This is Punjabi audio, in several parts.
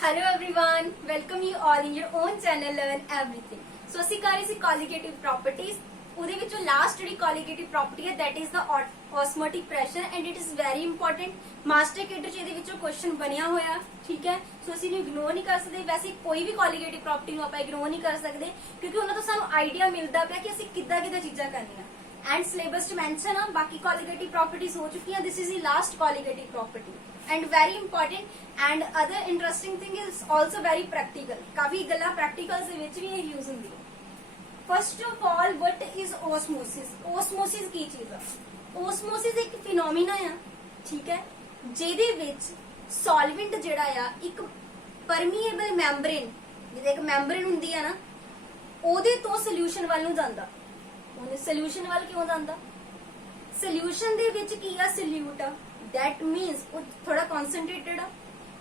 Hello everyone, welcome you all in your own channel Learn Everything. So ਅਸੀਂ ਕਰ ਰਹੇ ਸੀ qualitative properties. ਉਹਦੇ ਵਿੱਚੋਂ ਲਾਸਟ ਜਿਹੜੀ qualitative property ਹੈ that is the osmotic pressure and it is very important. Master cadre ਚ ਇਹਦੇ ਵਿੱਚੋਂ ਕੁਐਸਚਨ ਬਣਿਆ ਹੋਇਆ, ਠੀਕ ਹੈ। ਸੋ ਅਸੀਂ ਇਹਨੂੰ ਇਗਨੋਰ ਨਹੀਂ ਕਰ ਸਕਦੇ। ਵੈਸੇ ਕੋਈ ਵੀ qualitative property ਨੂੰ ਆਪਾਂ ਇਗਨੋਰ ਨਹੀਂ ਕਰ ਸਕਦੇ ਕਿਉਂਕਿ ਉਹਨਾਂ ਤੋਂ ਸਾਨੂੰ ਆਈਡੀਆ ਮਿਲਦਾ ਪਿਆ ਕਿ ਅਸੀਂ ਕਿੱਦਾਂ ਚੀਜ਼ਾਂ ਕਰਨੀਆਂ। And syllabus ਚ mention ਆ ਬਾਕੀ qualitative properties ਹੋ ਚੁੱਕੀਆਂ। This is the last qualitative property. And very important and other interesting thing is also very practical. काफी गल्ला practicals ਦੇ ਵਿੱਚ ਵੀ ਇਹ use ਹੁੰਦੀ ਹੈ। First of all, what is osmosis? Osmosis ਕੀ ਚੀਜ਼ ਆ? Osmosis ਇੱਕ phenomena ਆ, ਠੀਕ ਹੈ, ਜਿਹਦੇ ਵਿੱਚ solvent ਜਿਹੜਾ ਆ ਇੱਕ permeable membrane, ਜਿਹਦੇ ਇੱਕ membrane ਹੁੰਦੀ ਆ ਨਾ, ਉਹਦੇ ਤੋਂ solution ਵੱਲ ਨੂੰ ਜਾਂਦਾ। ਉਹਨੇ solution ਵੱਲ ਕਿਉਂ ਜਾਂਦਾ? Solution ਦੇ ਵਿੱਚ ਕੀ ਆ? Solute ਆ। That means वो थोड़ा concentrated है।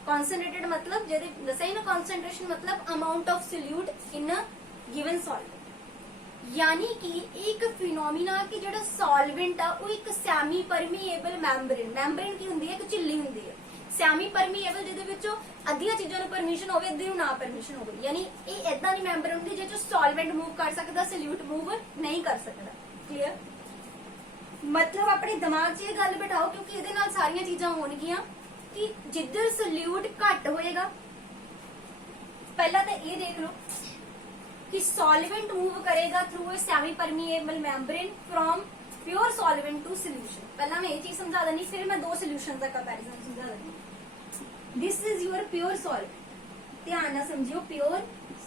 Concentrated मतलब जैसे दसा ही ना concentration मतलब amount of solute in a given solvent। यानी कि एक फिनोमिना की जो solvent है वो एक semi permeable membrane की होंदी है, एक झिल्ली होंदी है। semi permeable जिहदे विचों अद्धियां चीज़ां नूं परमिशन होवे, अद्धी नूं ना परमिशन होवे। यानी ये इदां दी membrane होंदी जिह चों solvent मूव कर सकदा, solute मूव नहीं कर सकदा। क्लियर? मतलब अपने दिमाग 'ਚ ਇਹ ਗੱਲ ਬਿਠਾਓ ਕਿਉਂਕਿ ਇਹਦੇ ਨਾਲ ਸਾਰੀਆਂ ਚੀਜ਼ਾਂ ਹੋਣਗੀਆਂ ਕਿ ਜਿੱਧਰ ਸੋਲਿਊਟ ਘੱਟ ਹੋਏਗਾ, ਪਹਿਲਾਂ ਤਾਂ ਇਹ ਦੇਖ ਲਓ ਕਿ ਸੋਲਵੈਂਟ ਮੂਵ ਕਰੇਗਾ through a semi permeable membrane from pure solvent to solution. ਪਹਿਲਾਂ ਮੈਂ ਇਹ ਚੀਜ਼ ਸਮਝਾ ਦਿੰਦੀ, ਫਿਰ ਮੈਂ ਦੋ ਸੋਲੂਸ਼ਨ ਦਾ ਕੰਪੈਰੀਜ਼ਨ ਸਮਝਾ ਦਿੰਦੀ। This is your pure solvent, ਧਿਆਨ ਨਾਲ ਸਮਝਿਓ, pure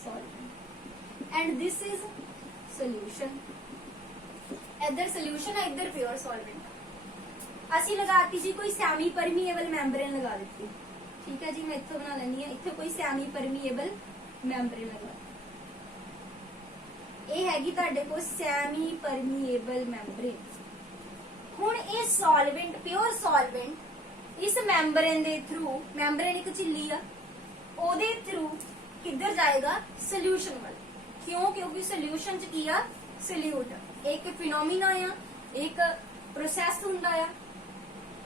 solvent and this is solution. इधर सोल्यूशन है, इधर प्योर सॉल्वेंट। ਅਸੀਂ ਲਗਾਤੀ ਜੀ ਕੋਈ ਸੈਮੀ ਪਰਮੀਏਬਲ ਮੈਂਬਰੇਨ ਲਗਾ ਦਿੱਤੀ, ਠੀਕ ਹੈ ਜੀ। ਮੈਂ ਇੱਥੋਂ ਬਣਾ ਲੈਣੀ ਹੈ, ਇੱਥੇ ਕੋਈ ਸੈਮੀ ਪਰਮੀਏਬਲ ਮੈਂਬਰੇਨ ਲਗਾ। ਇਹ ਹੈਗੀ ਤੁਹਾਡੇ ਕੋਲ ਸੈਮੀ ਪਰਮੀਏਬਲ ਮੈਂਬਰੇਨ। ਹੁਣ ਇਹ ਸੋਲਵੈਂਟ, ਪਿਓਰ ਸੋਲਵੈਂਟ ਇਸ ਮੈਂਬਰੇਨ ਦੇ ਥਰੂ, ਮੈਂਬਰੇਨ ਇੱਕ ਝਿੱਲੀ ਆ, ਉਹਦੇ ਥਰੂ ਕਿੱਧਰ ਜਾਏਗਾ? ਸੋਲੂਸ਼ਨ ਵੱਲ। ਕਿਉਂ? ਕਿਉਂਕਿ ਸੋਲੂਸ਼ਨ ਚ ਕੀ ਆ? ਸੋਲਿਊਟ। एक फिनोमिना आ, एक प्रोसेस हुंदा आ।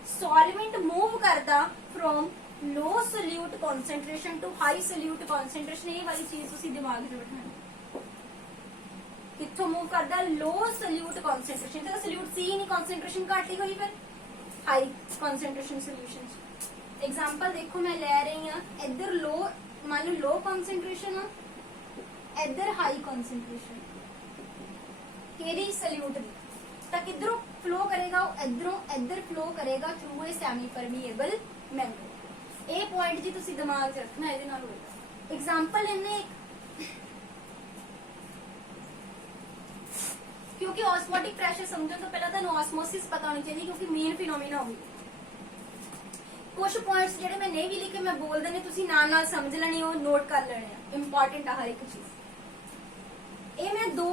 सॉल्वेंट मूव करदा from low solute concentration to high solute concentration. ये वाली चीज तुसी दिमाग च बिठानी। कित्थों मूव करदा? लो सोल्यूट कॉन्सेंट्रेशन। तो सोल्यूट सी नहीं, कॉन्सेंट्रेशन घट ही हुई, फिर हाई कॉन्सेंट्रेशन सोल्यूशन। एग्जांपल देखो मैं ले रही हां, इधर लो, मान लो लो कॉन्सेंट्रेशन आ, इधर हाई कॉन्सेंट्रेशन केरी सल्यूट दी, किधरों फ्लो करेगा? इधरों इधर फ्लो करेगा through a semi permeable membrane. ए पॉइंट जी तुसी दिमाग च रखना, इहदे नाल होएगा। एग्जांपल इन्ने क्योंकि ऑस्मोटिक प्रेशर समझो तो पहला तुहानू ऑस्मोसिस पता होनी चाहिए क्योंकि मेन फिनोमिना होगी। कुछ पॉइंट्स जेडे मैं नहीं भी लिखे मैं बोल देने, तुसी नाल नाल समझ लेने, वो नोट कर लेने, इंपॉर्टेंट है हर एक चीज। ए मैं दो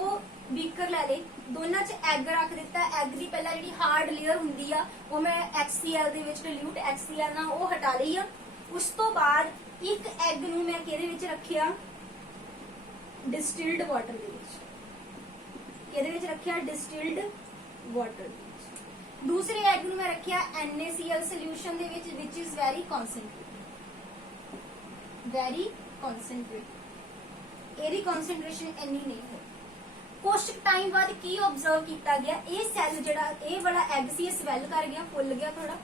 बीकर ले ले, दोनों च एग रख दिता। एग की पहला जी हार्ड लेयर होंगी आ, वो मैं HCl दे विच डिल्यूट HCl ना वो हटा ली आ। उस तो बाद एक एग नूं मैं किहदे विच रखिया? डिस्टिल्ड वाटर दे विच। किहदे विच रखिया? डिस्टिल्ड वाटर दे विच। दूसरे एग नूं मैं रखिया NaCl solution they which, which is very concentrate, very concentrate. एदी कॉन्सेंट्रेशन इन्नी नहीं है। कुछ टाइम बाद की ऑब्जर्व किया गया, ये सैल जिहड़ा ये वाला एग सी स्वेल कर गया, फुल गया थोड़ा,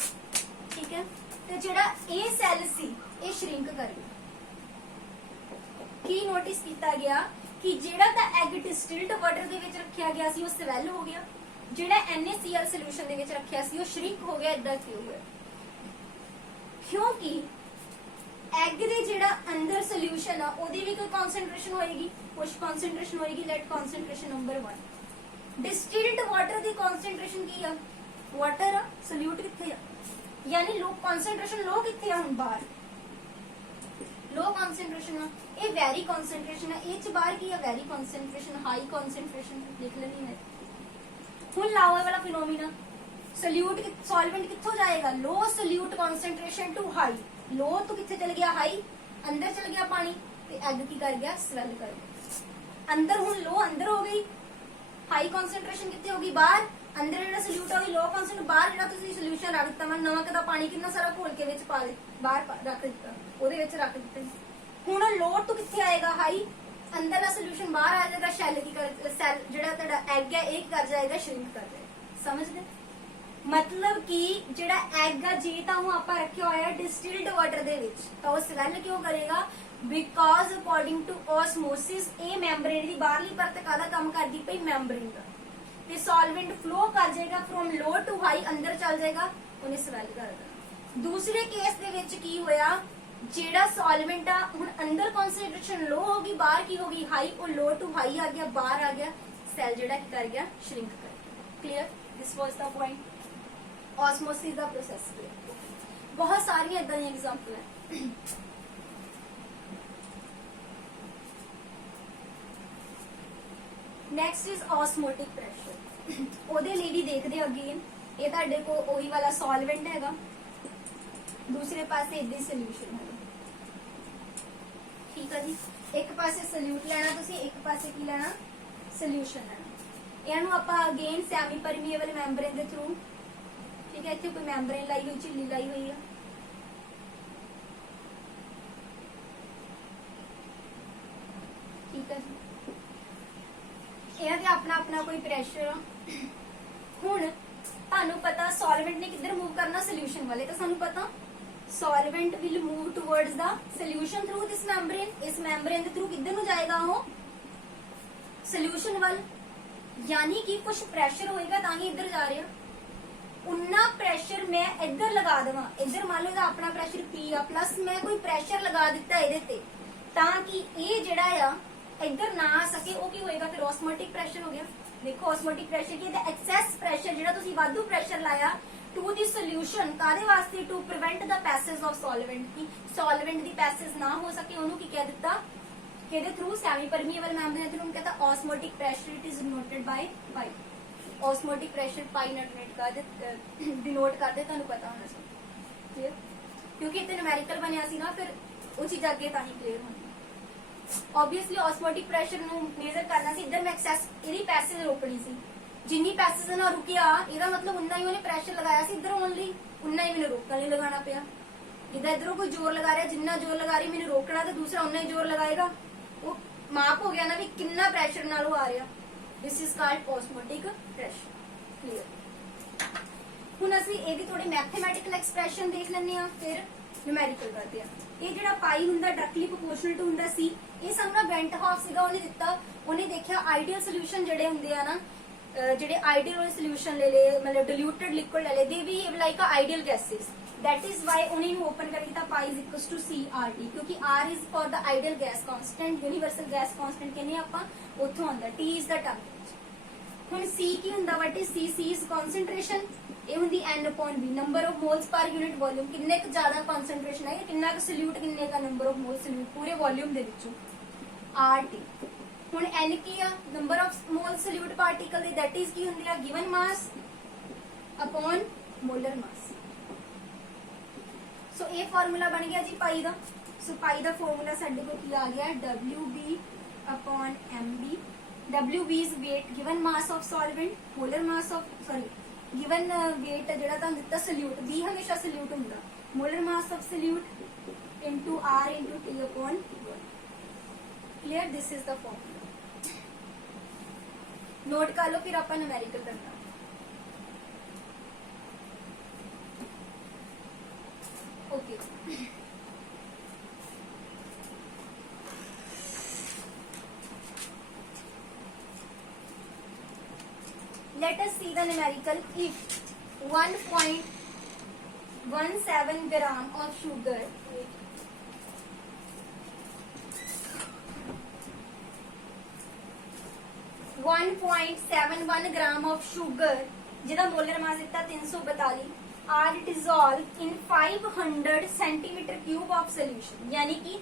ठीक है। ते जिहड़ा ये सैल सी ये श्रिंक कर गया। की नोटिस किया गया कि जिहड़ा ता एग डिस्टिल्ड वाटर दे विच रखिया गया सी वो स्वेल हो गया, जिहड़ा NaCl सोल्यूशन दे विच रखिया सी वो श्रिंक हो गया। इदां क्यों होया? क्योंकि एग दे जिहड़ा अंदर सोल्यूशन आ ओदी भी कोई कॉन्सेंट्रेशन होएगी, कुछ कॉन्सेंट्रेशन होएगी। Let concentration number 1 distilled water दी कॉन्सेंट्रेशन की आ? वाटर आ, सोल्यूट किथे आ? यानी लो कॉन्सेंट्रेशन लो किथे आ? हुण बाहर लो कॉन्सेंट्रेशन आ, ये वेरी कॉन्सेंट्रेशन है। ए च बाहर की आ? वेरी कॉन्सेंट्रेशन, हाई कॉन्सेंट्रेशन लिख लेनी है। हुण लाओ वाला फिनोमिना, सोल्यूट सॉल्वेंट कित्थों जाएगा? लो सोल्यूट कॉन्सेंट्रेशन टू हाई। लो तो किथे चल गया? हाई, अंदर चल गया पानी, ते एग की कर गया? स्वेल कर गया अंदर। हुण लो अंदर हो गई, हाई कॉन्सेंट्रेशन किथे होगी? बाहर। अंदर जिहड़ा सोल्यूट है लो कॉन्सेंट्रेशन, बाहर जिहड़ा तुसीं सोल्यूशन रख दित्ता, मैं नमक दा पानी कितना सारा घोल के विच पा दे बाहर रख दित्ता, ओहदे विच रख दित्ता। ਹੁਣ ਲੋਡ ਤੋਂ ਕਿੱਥੇ ਆਏਗਾ ਹਾਈ, ਅੰਦਰਲਾ ਸੋਲੂਸ਼ਨ ਬਾਹਰ ਆ ਜਾਏਗਾ, ਸੈੱਲ ਕੀ ਕਰ ਸੈੱਲ ਜਿਹੜਾ ਤੁਹਾਡਾ ਐਗ ਹੈ ਇਹ ਕਰ ਜਾਏਗਾ, ਸ਼ਰਿੰਕ ਕਰ ਜਾਏਗਾ। ਸਮਝਦੇ? मतलब कि ਜਿਹੜਾ ਐਗ ਆ ਜੇ ਤਾਂ ਉਹ ਆਪਾਂ ਰੱਖਿਆ ਹੋਇਆ ਡਿਸਟਿਲਡ ਵਾਟਰ ਦੇ ਵਿੱਚ ਤਾਂ ਉਹ ਸਵੈਲ ਕਿਉਂ ਕਰੇਗਾ, ਬਿਕਾਜ਼ ਅਕੋਰਡਿੰਗ ਟੂ ਓਸਮੋਸਿਸ ਇਹ ਮੈਂਬਰੇਨ ਦੀ ਬਾਹਰਲੀ ਪਰਤ ਕਾਹਦਾ ਕੰਮ ਕਰਦੀ ਪਈ, ਮੈਂਬਰੇਨ ਦਾ, ਤੇ ਸੋਲਵੈਂਟ ਫਲੋ ਕਰ ਜਾਏਗਾ ਫਰੋਮ ਲੋ ਟੂ ਹਾਈ, ਅੰਦਰ ਚੱਲ ਜਾਏਗਾ, ਉਹਨੇ ਸਵੈਲ ਕਰ ਦੇਣਾ। ਦੂਸਰੇ ਕੇਸ ਦੇ ਵਿੱਚ ਕੀ ਹੋਇਆ, ਜਿਹੜਾ ਸੋਲਵੈਂਟ ਆ ਹੁਣ ਅੰਦਰ ਕਨਸੈਂਟ੍ਰੇਸ਼ਨ ਲੋ ਹੋ ਗਈ, ਬਾਹਰ ਕੀ ਹੋ ਗਈ ਹਾਈ, ਉਹ ਲੋ ਟੂ ਹਾਈ ਆ ਗਿਆ, ਬਾਹਰ ਆ ਗਿਆ, ਸੈਲ ਜਿਹੜਾ ਕੀ ਕਰ ਗਿਆ, ਸ਼ਰਿੰਕ ਕਰ ਗਿਆ। ਕਲੀਅਰ? ਦਿਸ ਵਾਸ ਦਾ ਪੁਆਇੰਟ ऑस्मोसिस का प्रोसेस। बहुत सारी इदा दी एग्जांपल है। Next is osmotic pressure. ਉਹਦੇ ਲਈ ਵੀ ਦੇਖਦੇ ਅਗੇਨ, ਇਹ ਤੁਹਾਡੇ ਕੋ ਉਹੀ ਵਾਲਾ ਸੋਲਵੈਂਟ ਹੈਗਾ, ਦੂਸਰੇ ਪਾਸੇ ਇਦਾਂ ਸੋਲੂਸ਼ਨ ਹੈ। ਠੀਕ ਹੈ ਜੀ, ਇੱਕ ਪਾਸੇ ਸੋਲੂਟ ਲੈਣਾ ਤੁਸੀਂ, ਇੱਕ ਪਾਸੇ ਕੀ ਲੈਣਾ, ਸੋਲੂਸ਼ਨ ਲੈਣਾ। ਇਹਨੂੰ ਆਪਾਂ ਅਗੇਨ ਸੈਮੀ ਪਰਮੀਏਬਲ ਮੈਂਬਰੇਨ ਦੇ ਥਰੂ, ठीक है, इतने कोई मैंबरेन लाई हुई, झिल्ली लाई हुई है, ठीक है जी, ਇਹਦਾ अपना अपना कोई प्रेशर ਹੁਣ ਤੁਹਾਨੂੰ ਪਤਾ ਸੋਲਵੈਂਟ ਨੇ ਕਿੱਧਰ ਮੂਵ ਕਰਨਾ, ਸੋਲੂਸ਼ਨ ਵਾਲੇ, ਤਾਂ ਸਾਨੂੰ ਪਤਾ solvent will move towards the solution through this membrane, ਇਸ ਮੈਂਬਰੇਨ ਦੇ ਥਰੂ ਕਿੱਧਰ ਨੂੰ ਜਾਏਗਾ, ਉਹ ਸੋਲੂਸ਼ਨ ਵੱਲ, यानी कि कुछ प्रेशर होएगा ਤਾਂ ਹੀ ਇੱਧਰ ਜਾ ਰਿਹਾ। उन्ना प्रेशर मैं इधर लगा देवा, इधर मान लो अपना प्रेशर P आ, प्लस मैं कोई प्रेशर लगा दिता ਇਹਦੇ ਤੇ ਤਾਂ ਕਿ ਇਹ ਜਿਹੜਾ ਆ ਇੱਧਰ ਨਾ ਆ ਸਕੇ, ਉਹ ਕੀ ਹੋਏਗਾ ਫਿਰ ऑस्मोटिक प्रेशर हो गया। देखो ऑस्मोटिक प्रेशर की एक्सेस प्रेशर ਜਿਹੜਾ ਤੁਸੀਂ ਵਾਧੂ प्रेशर ਲਾਇਆ टू दी सोल्यूशन ਕਾਦੇ ਵਾਸਤੇ, to prevent the passage of solvent, की सॉल्वेंट ਦੀ पैसेज ਨਾ ਹੋ ਸਕੇ, ਉਹਨੂੰ ਕੀ ਕਹਿ ਦਿੱਤਾ, ਕਿਹਦੇ ਥਰੂ, ਸੈਮੀ ਪਰਮੀਏਬਲ ਮੈਂਬਰੇਨ ਦੇ ਥਰੂ, ਉਹਨੂੰ ਕਹਿੰਦਾ osmotic pressure, it is denoted by pi. Osmotic pressure pi denote करते, ਤੁਹਾਨੂੰ ਪਤਾ ਹੋਣਾ ਚਾਹੀਦਾ, ਕਲੀਅਰ, ਕਿਉਂਕਿ ਇੱਥੇ ਨੂਮੈਰੀਕਲ ਬਣਿਆ ਸੀ ਨਾ, ਫਿਰ ਉਹ ਚੀਜ਼ ਅੱਗੇ ਤਾਂ ਹੀ ਕਲੀਅਰ ਹੋਣੀ। ਆਬਵੀਅਸਲੀ ऑस्मोटिक प्रेशर ਨੂੰ ਮੇਜ਼ਰ ਕਰਨਾ ਸੀ, ਇੱਧਰ ਮੈਂ ਐਕਸੈਸ ਇਹਦੀ ਪੈਸੇਜ ਰੋਕਣੀ ਸੀ, ਜਿੰਨੀ ਪੈਸੇਜ ਨਾਲ ਰੁਕਿਆ ਇਹਦਾ ਮਤਲਬ ਉਨਾ ਹੀ ਉਹਨੇ ਪ੍ਰੈਸ਼ਰ ਲਗਾਇਆ ਸੀ, ਇੱਧਰ ਓਨਲੀ ਉਨਾ ਹੀ ਮੈਨੂੰ ਰੋਕਣ ਲਈ ਲਗਾਉਣਾ ਪਿਆ। ਜਿੱਦਾਂ ਇੱਧਰੋਂ ਕੋਈ ਜ਼ੋਰ ਲਗਾ ਰਿਹਾ, ਜਿੰਨਾ ਜ਼ੋਰ ਲਗਾ ਰਹੀ ਮੈਨੂੰ ਰੋਕਣਾ, ਤੇ ਦੂਸਰਾ ਉਨਾ ਹੀ ਜ਼ੋਰ ਲਗਾਏਗਾ, ਉਹ ਮਾਪ ਹੋ ਗਿਆ ਨਾ ਵੀ ਕਿੰਨਾ ਪ੍ਰੈਸ਼ਰ ਨਾਲ ਉਹ ਆ ਰਿਹਾ। This is called osmotic pressure. Clear? ਹੁਣ ਅਸੀਂ ਇਹਦੀ ਥੋੜੀ ਮੈਥਮੈਟਿਕਲ ਐਕਸਪ੍ਰੈਸ਼ਨ ਦੇਖ ਲੈਂਦੇ ਆ, ਫਿਰ ਨਿਊਮੈਰੀਕਲ ਕਰਦੇ ਆ। ਇਹ ਜਿਹੜਾ ਪਾਈ ਹੁੰਦਾ ਡਾਇਰੈਕਟਲੀ ਪ੍ਰੋਪੋਰਸ਼ਨਲ ਟੂ ਹੁੰਦਾ ਸੀ, ਇਹ ਸਾਨੂੰ ਨਾ ਬੈਂਟ ਹਾਫ ਸੀਗਾ, ਉਹਨੇ ਦਿੱਤਾ, ਉਹਨੇ ਦੇਖਿਆ ਆਈਡੀਅਲ ਸੋਲੂਸ਼ਨ ਜਿਹੜੇ ਹੁੰਦੇ ਆ ਨਾ, ਜਿਹੜੇ ਆਈਡੀਅਲ ਸੋਲੂਸ਼ਨ ਲੈ ਲੇ, ਮਤਲਬ ਡਿਲੂਟਡ ਲਿਕੁਇਡ ਲੈ ਲੇ, ਦੇ ਵੀ like ideal gases, that is why ਉਹਨੇ ਇਹਨੂੰ ਓਪਨ ਕਰ ਦਿੱਤਾ पाई is equals to CRT, ਕਿਉਂਕਿ R is for the ideal gas constant, universal gas constant ਕਹਿੰਦੇ ਆਪਾਂ, ਉੱਥੋਂ ਆਉਂਦਾ, T is the temperature। ਹੁਣ C ਕੀ ਹੁੰਦਾ, what is C? C is concentration, ਇਹ ਹੁੰਦੀ N upon V, number of moles per unit volume, ਕਿੰਨੇ ਕੁ ਜ਼ਿਆਦਾ concentration ਹੈ, ਕਿੰਨਾ ਕੁ solute, ਕਿੰਨੇ ਦਾ number of moles solute ਪੂਰੇ ਵੋਲਿਊਮ ਦੇ ਵਿੱਚੋਂ, RT। ਹੁਣ N ਕੀ ਆ, number of moles solute particle the, that is ਕੀ ਹੁੰਦੀ ਆ, given mass upon molar mass। ਸੋ ਇਹ ਫਾਰਮੂਲਾ ਬਣ ਗਿਆ ਜੀ ਪਾਈ ਦਾ। ਸੋ ਪਾਈ ਦਾ ਫਾਰਮੂਲਾ ਸਾਡੇ ਕੋਲ ਕੀ ਆ ਗਿਆ, WB upon MB। WB is weight given mass of solvent, molar mass of given weight ਜਿਹੜਾ ਤੁਹਾਨੂੰ ਦਿੱਤਾ solute, B ਹਮੇਸ਼ਾ solute ਹੁੰਦਾ, molar mass of solute into R into T upon 1। Clear? This is the formula। Note ਕਰ ਲਓ, ਫਿਰ ਆਪਾਂ ਨਿਊਮੈਰੀਕਲ ਕਰਨਾ। Okay. Let us see the numerical. If 1.17 gram of sugar, 1.71 gram of sugar, ਜਿਹਦਾ ਮੋਲਰ ਮਾਸ ਦਿੱਤਾ 342, are dissolved in 500 centimeter cube of solution, यानी कि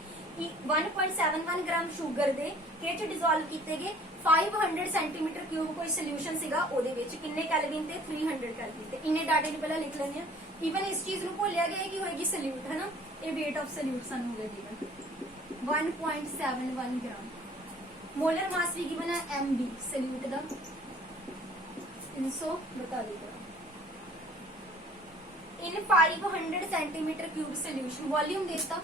1.71 ग्राम शुगर ਦੇ ਕਿਹ ਚ ਡਿਸੋਲਵ ਕੀਤੇ ਗਏ 500 centimeter cube ਕੋਈ ਸੋਲੂਸ਼ਨ ਸੀਗਾ, ਉਹਦੇ ਵਿੱਚ ਕਿੰਨੇ ਕੈਲਵਿਨ ਤੇ 300 ਕੈਲਵਿਨ ਤੇ। ਇੰਨੇ ਡਾਟੇ ਨੂੰ ਪਹਿਲਾਂ ਲਿਖ ਲੈਂਦੇ ਆ। ਇਵਨ ਇਸ ਚੀਜ਼ ਨੂੰ ਭੁੱਲਿਆ ਗਿਆ ਕਿ ਹੋਏਗੀ ਸੋਲੂਟ, ਹੈ ਨਾ, ਇਹ weight of solute ਸਾਨੂੰ ਹੋ ਗਿਆ given 1.71 ग्राम। मोलर मास भी गिवन है MB सल्यूट का 342 ग्राम इन 500 सेंटीमीटर क्यूब सोल्यूशन। वॉल्यूम देता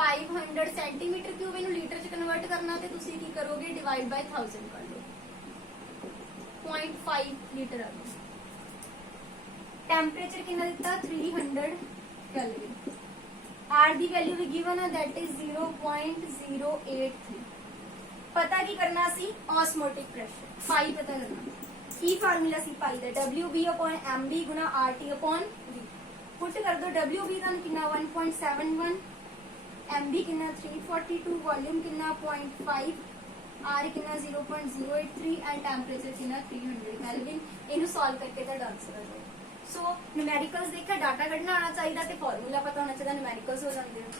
500 सेंटीमीटर क्यूब इनू लीटर च कन्वर्ट करना ते तुसी की करोगे डिवाइड बाय 1000 कर लो 0.5 लीटर आ गया। टेम्परेचर कितना दिता 300 केल्विन। आर दी वैल्यू भी गिवन है दैट इज 0.083। पता की करना सी ऑस्मोटिक प्रेशर पाई पता करना की फार्मूला सी पाई दा WB/MB गुना RT/V। पुट कर दो WB का कितना 1.71 MB कितना 342 वॉल्यूम कितना 0.5 R कितना 0.083 एंड टेम्परेचर कितना 300 केल्विन। इनू सॉल्व करके दा आंसर आ जाएगा। सो न्यूमेरिकल्स देखा डाटा कढ़ना आना चाहिए ते फार्मूला पता होना चाहिए न्यूमेरिकल्स हो जाते हैं।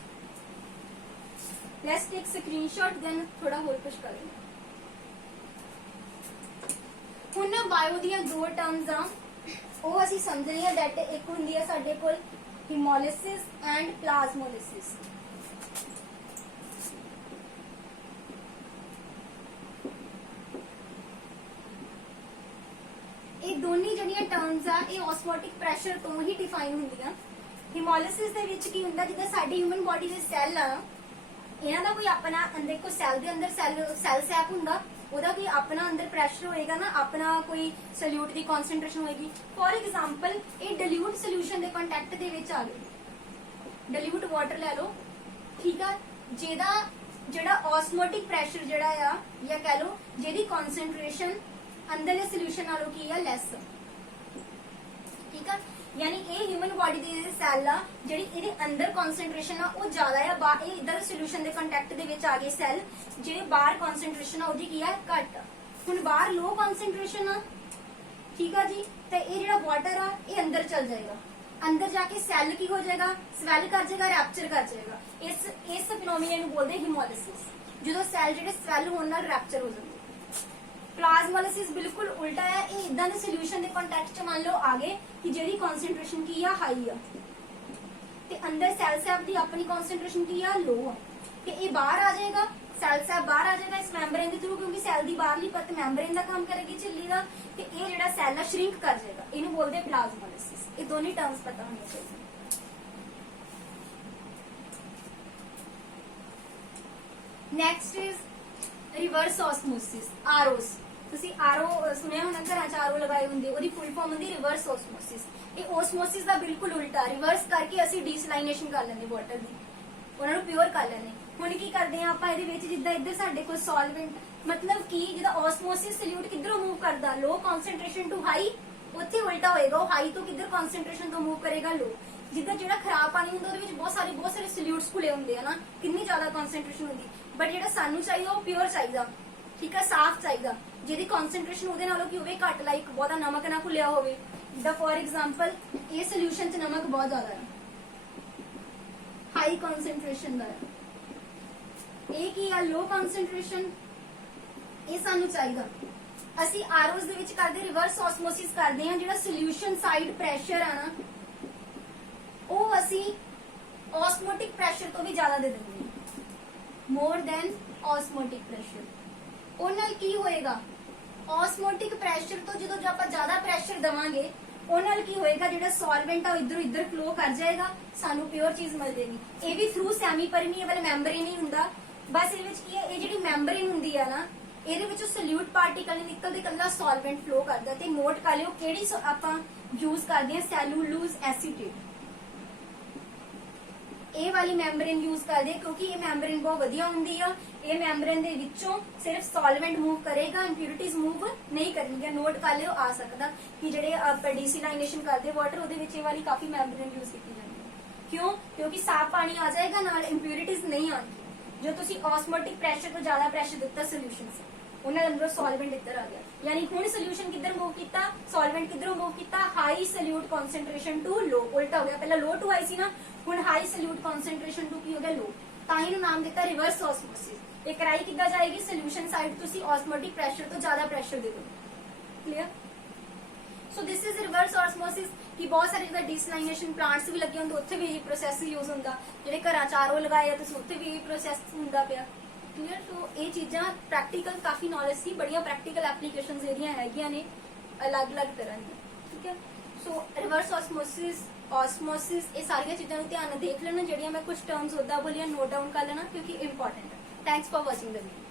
लेट्स टेक स्क्रीनशॉट देन थोड़ा होर कुछ करेंगे। हुण ना बायो दियां दो टर्म्स आ ਉਹ ਅਸੀਂ ਸਮਝਣੀ ਹੈ that ਇੱਕ ਹੁੰਦੀ ਹੈ ਸਾਡੇ ਕੋਲ hemolysis and plasmolysis। ਇਹ ਦੋਨੀ ਜਿਹੜੀਆਂ ਟਰਮਸ ਆ ਇਹ ਆਸਮੋਟਿਕ ਪ੍ਰੈਸ਼ਰ ਤੋਂ ਹੀ ਡਿਫਾਈਨ ਹੁੰਦੀਆਂ। ਹੀਮੋਲਿਸਿਸ ਦੇ ਵਿੱਚ ਕੀ ਹੁੰਦਾ ਜਿੱਦਾਂ ਸਾਡੀ ਹਿਊਮਨ ਬੋਡੀ ਦੇ ਸੈੱਲ ਆ ਇਹਨਾਂ ਦਾ ਕੋਈ ਆਪਣਾ ਅੰਦਰ ਕੋਈ ਸੈੱਲ ਦੇ ਅੰਦਰ ਸੈੱਲ ਸੈਪ ਹੁੰਦਾ ਉਹਦਾ ਕੋਈ ਆਪਣਾ ਅੰਦਰ ਪ੍ਰੈਸ਼ਰ ਹੋਏਗਾ ਨਾ ਆਪਣਾ ਕੋਈ ਸੋਲਿਊਟ ਦੀ ਕਨਸੈਂਟ੍ਰੇਸ਼ਨ ਹੋਏਗੀ। ਫੋਰ ਐਗਜ਼ਾਮਪਲ ਇਹ ਡਿਲੂਟ ਸੋਲੂਸ਼ਨ ਦੇ ਕੰਟੈਕਟ ਦੇ ਵਿੱਚ ਆ ਗਏ ਡਿਲੂਟ ਵਾਟਰ ਲੈ ਲਓ ਠੀਕ ਆ ਜਿਹਦਾ ਜਿਹੜਾ ਆਸਮੋਟਿਕ ਪ੍ਰੈਸ਼ਰ ਜਿਹੜਾ ਆ ਜਾਂ ਕਹਿ ਲਓ ਜਿਹਦੀ ਕਨਸੈਂਟ੍ਰੇਸ਼ਨ ਅੰਦਰਲੇ ਸੋਲੂਸ਼ਨ ਨਾਲੋਂ ਕੀ ਆ ਲੈਸ ਠੀਕ ਆ यानी ये ह्यूमन बॉडी ਦੇ ਸੈੱਲ ਆ ਜਿਹੜੀ ਇਹਦੇ ਅੰਦਰ ਕਨਸੈਂਟ੍ਰੇਸ਼ਨ ਆ ਉਹ ਜ਼ਿਆਦਾ ਆ ਇਹ ਇਧਰ ਸੋਲੂਸ਼ਨ ਦੇ ਕੰਟੈਕਟ ਦੇ ਵਿੱਚ ਆ ਗਏ ਸੈੱਲ ਜਿਹੜੇ ਬਾਹਰ ਕਨਸੈਂਟ੍ਰੇਸ਼ਨ ਆ ਉਹਦੀ ਕੀ ਆ ਘੱਟ ਆ। ਹੁਣ ਬਾਹਰ ਲੋ ਕਨਸੈਂਟ੍ਰੇਸ਼ਨ ਆ ਠੀਕ ਆ ਜੀ ਤੇ ਇਹ ਜਿਹੜਾ ਵਾਟਰ ਆ ਇਹ ਅੰਦਰ ਚਲ ਜਾਏਗਾ ਅੰਦਰ ਜਾਕੇ ਸੈੱਲ ਕੀ ਹੋ ਜਾਏਗਾ ਸਵੈਲ ਕਰ ਜਾਏਗਾ ਰੈਪਚਰ ਕਰ ਜਾਏਗਾ। ਇਸ ਫੀਨੋਮੀਨਾ ਨੂੰ ਬੋਲਦੇ ਹੀਮੋਲਿਸਿਸ ਜਦੋਂ ਸੈੱਲ ਜਿਹੜੇ ਸਵੈਲ ਹੋਣ ਨਾਲ ਰੈਪਚਰ ਹੋ ਜਾਂਦੇ। प्लाज्मोलिसिस बिल्कुल उल्टा है ये इदा के सोल्यूशन के कंटैक्ट च मान लो आ गए कि जेडी कॉन्सेंट्रेशन की है हाई है ते अंदर सेल सैप की अपनी कॉन्सेंट्रेशन की है लो है ते ये बाहर आ जाएगा सेल सैप बाहर आ जाएगा इस मैम्ब्रेन के थ्रू क्योंकि सेल की बाहरली परत मैम्ब्रेन का काम करेगी झिल्ली का ते ये जेड़ा सेल है श्रिंक कर जाएगा इनू बोलते प्लाज्मोलिसिस। ये दोनों टर्म्स पता होने चाहिए। Next is reverse osmosis ROs. ਤੁਸੀਂ ਆਰਓ ਸੁਣਿਆ ਹੋਣਾ ਘਰਾਂ ਚ ਆਰਓ ਲਗਾਏ ਹੁੰਦੇ ਉਹਦੀ ਫੁੱਲ ਫਾਰਮ ਹੁੰਦੀ ਰਿਵਰਸ ਓਸਮੋਸਿਸ। ਇਹ ਓਸਮੋਸਿਸ ਦਾ ਬਿਲਕੁਲ ਉਲਟਾ ਰਿਵਰਸ ਕਰਕੇ ਅਸੀਂ ਡੀਸਲਾਈਨੇਸ਼ਨ ਕਰ ਲੈਂਦੇ ਵਾਟਰ ਦੀ ਉਹਨਾਂ ਨੂੰ ਪਿਓਰ ਕਰ ਲੈਂਦੇ। ਹੁਣ ਕੀ ਕਰਦੇ ਆ ਆਪਾਂ ਇਹਦੇ ਵਿੱਚ ਜਿੱਦਾਂ ਇੱਧਰ ਸਾਡੇ ਕੋਲ ਸੋਲਵੈਂਟ ਮਤਲਬ ਕਿ ਜਿਹਦਾ ਓਸਮੋਸਿਸ ਸੋਲਿਊਟ ਕਿੱਧਰੋਂ ਮੂਵ ਕਰਦਾ ਲੋ ਕਨਸੈਂਟ੍ਰੇਸ਼ਨ ਟੂ ਹਾਈ ਉੱਥੇ ਉਲਟਾ ਹੋਏਗਾ ਉਹ ਹਾਈ ਤੋਂ ਕਿੱਧਰ ਕਨਸੈਂਟ੍ਰੇਸ਼ਨ ਤੋਂ ਮੂਵ ਕਰੇਗਾ ਲੋ। ਜਿੱਦਾਂ ਜਿਹੜਾ ਖਰਾਬ ਪਾਣੀ ਹੁੰਦਾ ਉਹਦੇ ਵਿੱਚ ਬਹੁਤ ਸਾਰੇ ਸੋਲਿਊਟਸ ਘੁਲੇ ਹੁੰਦੇ ਆ ਨਾ ਕਿੰਨੀ ਜ਼ਿਆਦਾ ਕਨਸੈਂਟ੍ਰੇਸ਼ਨ ਹੁੰਦੀ ਬਟ ਜਿਹੜਾ ਸਾਨੂੰ ਚਾਹੀਦਾ ਉਹ ਪਿਓਰ ਚਾਹੀਦਾ ਠੀਕ ਹੈ ਸਾਫ਼ ਚਾਹੀਦਾ ਜਿਹਦੀ ਕਨਸੈਂਟ੍ਰੇਸ਼ਨ ਉਹਦੇ ਨਾਲੋਂ ਕੀ ਹੋਵੇ ਘੱਟ ਲਾਈਕ ਬਹੁਤਾ ਨਮਕ ਨਾ ਘੁਲਿਆ ਹੋਵੇ। ਜਿੱਦਾਂ ਫੋਰ ਐਗਜ਼ਾਮਪਲ ਇਹ ਸੋਲੂਸ਼ਨ ਚ ਨਮਕ ਬਹੁਤ ਜ਼ਿਆਦਾ ਹੈ ਹਾਈ ਕਨਸੈਂਟ੍ਰੇਸ਼ਨ ਦਾ ਇਹ ਕੀ ਆ ਲੋ ਕਨਸੈਂਟ੍ਰੇਸ਼ਨ ਇਹ ਸਾਨੂੰ ਚਾਹੀਦਾ। ਅਸੀਂ ਆਰਓਸ ਦੇ ਵਿੱਚ ਕਰਦੇ ਰਿਵਰਸ ਆਸਮੋਸਿਸ ਕਰਦੇ ਹਾਂ ਜਿਹੜਾ ਸੋਲੂਸ਼ਨ ਸਾਈਡ ਪ੍ਰੈਸ਼ਰ ਆ ਨਾ ਉਹ ਅਸੀਂ ਆਸਮੋਟਿਕ ਪ੍ਰੈਸ਼ਰ ਤੋਂ ਵੀ ਜ਼ਿਆਦਾ ਦੇ ਦਿੰਦੇ ਹਾਂ ਮੋਰ ਦੈਨ ਆਸਮੋਟਿਕ ਪ੍ਰੈਸ਼ਰ। ਉਹ ਨਾਲ ਕੀ ਹੋਏਗਾ ਆਸਮੋਟਿਕ ਪ੍ਰੈਸ਼ਰ ਤੋਂ ਜਦੋਂ ਆਪਾਂ ਜ਼ਿਆਦਾ ਪ੍ਰੈਸ਼ਰ ਦਵਾਂਗੇ ਉਹ ਨਾਲ ਕੀ ਹੋਏਗਾ ਜਿਹੜਾ ਸੋਲਵੈਂਟ ਆ ਇਧਰੋਂ ਇੱਧਰ ਫਲੋ ਕਰ ਜਾਏਗਾ ਸਾਨੂੰ ਪਿਓਰ ਚੀਜ਼ ਮਿਲ ਜਾਏਗੀ। ਇਹ ਵੀ ਥਰੂ ਸੈਮੀ ਪਰਮੀਏਬਲ ਮੈਂਬਰੇਨ ਹੀ ਹੁੰਦਾ ਬਸ ਇਹਦੇ ਵਿੱਚ ਕੀ ਹੈ ਇਹ ਜਿਹੜੀ ਮੈਂਬਰੇਨ ਹੁੰਦੀ ਆ ਨਾ ਇਹਦੇ ਵਿੱਚੋਂ ਸੋਲਿਊਟ ਪਾਰਟੀਕਲ ਨਹੀਂ ਨਿਕਲਦੇ ਇਕੱਲਾ ਸੋਲਵੈਂਟ ਫਲੋ ਕਰਦਾ ਤੇ ਨੋਟ ਕਰ ਲਿਓ ਕਿਹੜੀ ਆਪਾਂ ਯੂਜ਼ ਕਰਦੇ ਹਾਂ ਸੈਲੂਲੋਜ਼ ਐਸੀਟੇਟ ਇਹ ਵਾਲੀ ਮੈਂਬਰੇਨ ਯੂਜ਼ ਕਰਦੇ ਕਿਉਂਕਿ ਇਹ ਮੈਂਬਰੇਨ ਬਹੁਤ ਵਧੀਆ ਹੁੰਦੀ ਆ। ਇਹ ਮੈਂਬਰੇਨ ਦੇ ਵਿੱਚੋਂ ਸਿਰਫ ਸੋਲਵੈਂਟ ਮੂਵ ਕਰੇਗਾ ਇੰਪਿਊਰਿਟੀਜ਼ ਮੂਵ ਨਹੀਂ ਕਰਨਗੀਆਂ। ਨੋਟ ਕਰ ਲਿਓ ਆ ਸਕਦਾ ਕਿ ਜਿਹੜੇ ਆਪਾਂ ਡੀਸਲਾਈਨੇਸ਼ਨ ਕਰਦੇ ਵਾਟਰ ਉਹਦੇ ਵਿੱਚ ਇਹ ਵਾਲੀ ਕਾਫੀ ਮੈਂਬਰੇਨ ਯੂਜ਼ ਕੀਤੀ ਜਾਂਦੀ ਹੈ। ਕਿਉਂ ਕਿਉਂਕਿ ਸਾਫ਼ ਪਾਣੀ ਆ ਜਾਏਗਾ ਨਾਲ ਇੰਪਿਊਰਿਟੀਜ਼ ਨਹੀਂ ਆਉਣਗੀਆਂ। ਜੋ ਤੁਸੀਂ ਆਸਮੋਟਿਕ ਪ੍ਰੈਸ਼ਰ ਤੋਂ ਜ਼ਿਆਦਾ ਪ੍ਰੈਸ਼ਰ ਦਿੱਤਾ ਸੋਲੂਸ਼ਨ ਸੇ ਉਹਨਾਂ ਦੇ ਅੰਦਰ ਸੋਲਵੈਂਟ ਇੱਧਰ ਆ ਗਿਆ ਯਾਨੀ ਹੁਣ ਸੋਲੂਸ਼ਨ ਕਿੱਧਰ ਮੂਵ ਕੀਤਾ ਸੋਲਵੈਂਟ ਕਿੱਧਰੋਂ ਮੂਵ ਕੀਤਾ ਹਾਈ ਸੋਲਿਊਟ ਕਨਸੈਂਟ੍ਰੇਸ਼ਨ ਟੂ ਲੋ ਉਲਟਾ ਹੋ ਗਿਆ ਪਹਿਲਾਂ ਲੋ ਟੂ ਹਾਈ ਸੀ ਨਾ ਹੁਣ ਹਾਈ ਸੋਲਿਊਟ ਕਨਸੈਂਟ੍ਰੇਸ਼ਨ ਟੂ ਕੀ ਹੋ ਗਿਆ ਲੋ ਤਾਂ ਇਹਨੂੰ ਨਾਮ ਦਿੱਤਾ ਰਿਵਰਸ ਆਸਮੋਸਿਸ। ਇਹ ਕਰਾਈ ਕਿੱਦਾਂ ਜਾਏਗੀ ਸੋਲੂਸ਼ਨ ਸਾਈਡ ਤੁਸੀਂ ਆਸਮੋਟਿਕ ਪ੍ਰੈਸ਼ਰ ਤੋਂ ਜ਼ਿਆਦਾ ਪ੍ਰੈਸ਼ਰ ਦੇ ਦਿਓ clear. So this is reverse osmosis ਕਿ ਬਹੁਤ ਸਾਰੇ ਜਿਹਦਾ ਡੀਸਲਾਈਨੇਸ਼ਨ ਪਲਾਂਟਸ ਵੀ ਲੱਗੇ ਹੁੰਦੇ ਉੱਥੇ ਵੀ ਇਹ ਪ੍ਰੋਸੈਸ ਯੂਜ਼ ਹੁੰਦਾ ਜਿਹੜੇ ਘਰਾਂ ਚ ਆਰਓ ਲਗਾਏ ਆ ਤੁਸੀਂ ਉੱਥੇ ਵੀ ਇਹ ਪ੍ਰੋਸੈਸ ਹੁੰਦਾ ਪਿਆ ਕਲੀਅਰ। ਸੋ ਇਹ ਚੀਜ਼ਾਂ ਪ੍ਰੈਕਟੀਕਲ ਕਾਫੀ ਨੌਲੇਜ ਸੀ ਬੜੀਆਂ ਪ੍ਰੈਕਟੀਕਲ ਐਪਲੀਕੇਸ਼ਨਸ ਜਿਹੜੀਆਂ ਹੈਗੀਆਂ ਨੇ ਅਲੱਗ-ਅਲੱਗ ਤਰ੍ਹਾਂ ਦੀਆਂ ਠੀਕ ਹੈ। ਸੋ ਰਿਵਰਸ ਆਸਮੋਸਿਸ ऑस्मोसिस, ये सारिया चीजों को ध्यान देख लेना, ਜਿਹੜੀਆਂ मैं कुछ टर्म्स उदा बोलिया नोट डाउन कर लेना क्योंकि इंपॉर्टेंट है। Thanks for watching the video.